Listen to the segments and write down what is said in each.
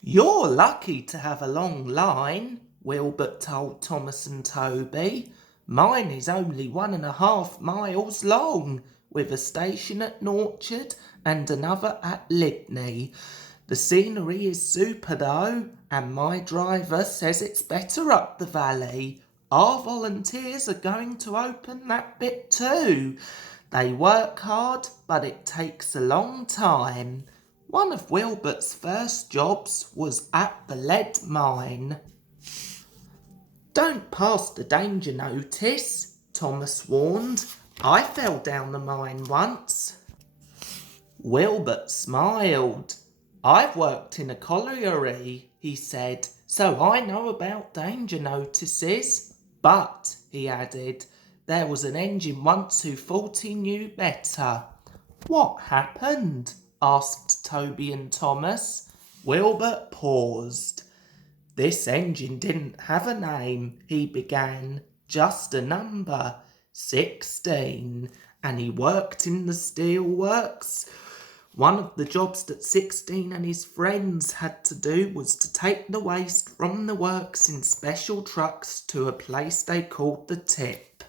You're lucky to have a long line, Wilbert told Thomas and Toby. Mine is only 1.5 miles long, with a station at Norchard and another at Lydney. The scenery is super though, and my driver says it's better up the valley. Our volunteers are going to open that bit too. They work hard, but it takes a long time. One of Wilbert's first jobs was at the lead mine. Don't pass the danger notice, Thomas warned. I fell down the mine once. Wilbert smiled. I've worked in a colliery, he said, so I know about danger notices. But, he added, there was an engine once who thought he knew better. What happened? Asked Toby and Thomas. Wilbert paused. This engine didn't have a name, he began, just a number, 16, and he worked in the steel works. One of the jobs that 16 and his friends had to do was to take the waste from the works in special trucks to a place they called the tip.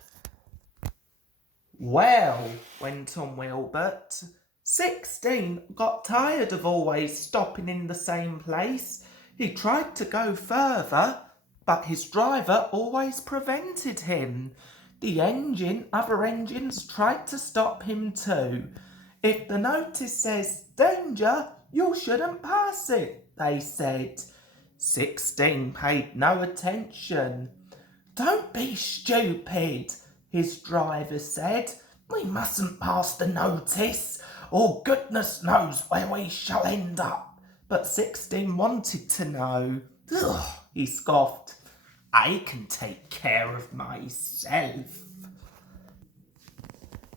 Well, went on Wilbert, 16 got tired of always stopping in the same place. He tried to go further, but his driver always prevented him. The other engines tried to stop him too. If the notice says danger, you shouldn't pass it, they said. 16 paid no attention. Don't be stupid, his driver said. We mustn't pass the notice, or goodness knows where we shall end up. But 16 wanted to know. Ugh, he scoffed. I can take care of myself.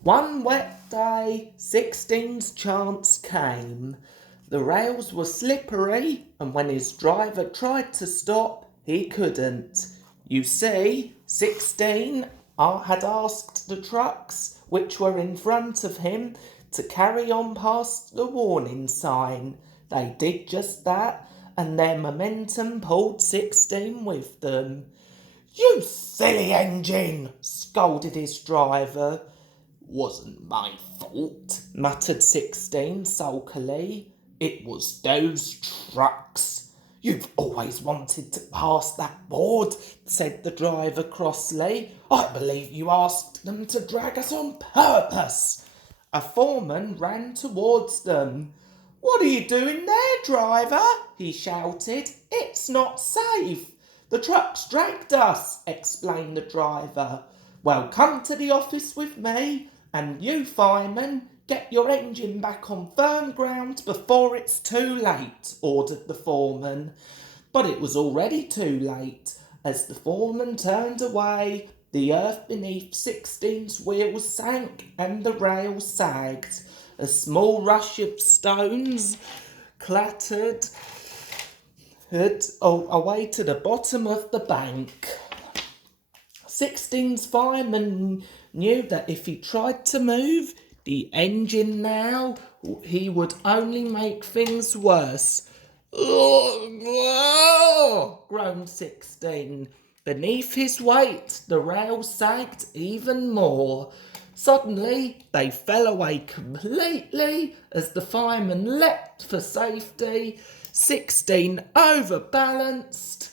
One wet day, 16's chance came. The rails were slippery, and when his driver tried to stop, he couldn't. You see, 16 had asked the trucks, which were in front of him, to carry on past the warning sign. They did just that, and their momentum pulled 16 with them. You silly engine, scolded his driver. Wasn't my fault, muttered 16 sulkily. It was those trucks. You've always wanted to pass that board, said the driver crossly. I believe you asked them to drag us on purpose. A foreman ran towards them. What are you doing there, driver? He shouted. It's not safe. The trucks dragged us, explained the driver. Well, come to the office with me, and you, fireman, get your engine back on firm ground before it's too late, ordered the foreman. But it was already too late. As the foreman turned away, the earth beneath 16's wheels sank and the rails sagged. A small rush of stones clattered away to the bottom of the bank. 16's fireman knew that if he tried to move the engine now, he would only make things worse. Groaned 16. Beneath his weight, the rails sagged even more. Suddenly, they fell away completely as the fireman leapt for safety. 16 overbalanced.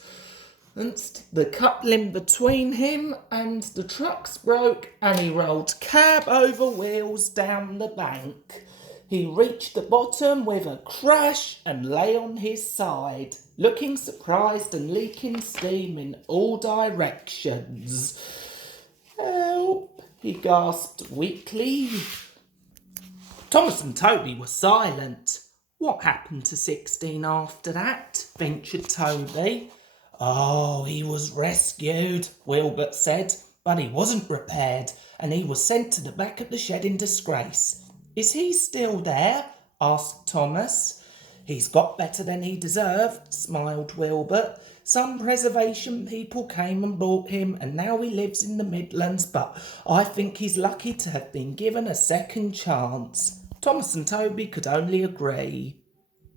The coupling between him and the trucks broke, and he rolled cab over wheels down the bank. He reached the bottom with a crash and lay on his side, looking surprised and leaking steam in all directions. Help, he gasped weakly. Thomas and Toby were silent. What happened to 16 after that? Ventured Toby. Oh, he was rescued, Wilbert said, but he wasn't repaired, and he was sent to the back of the shed in disgrace. Is he still there? Asked Thomas. He's got better than he deserved, smiled Wilbert. Some preservation people came and bought him, and now he lives in the Midlands, but I think he's lucky to have been given a second chance. Thomas and Toby could only agree.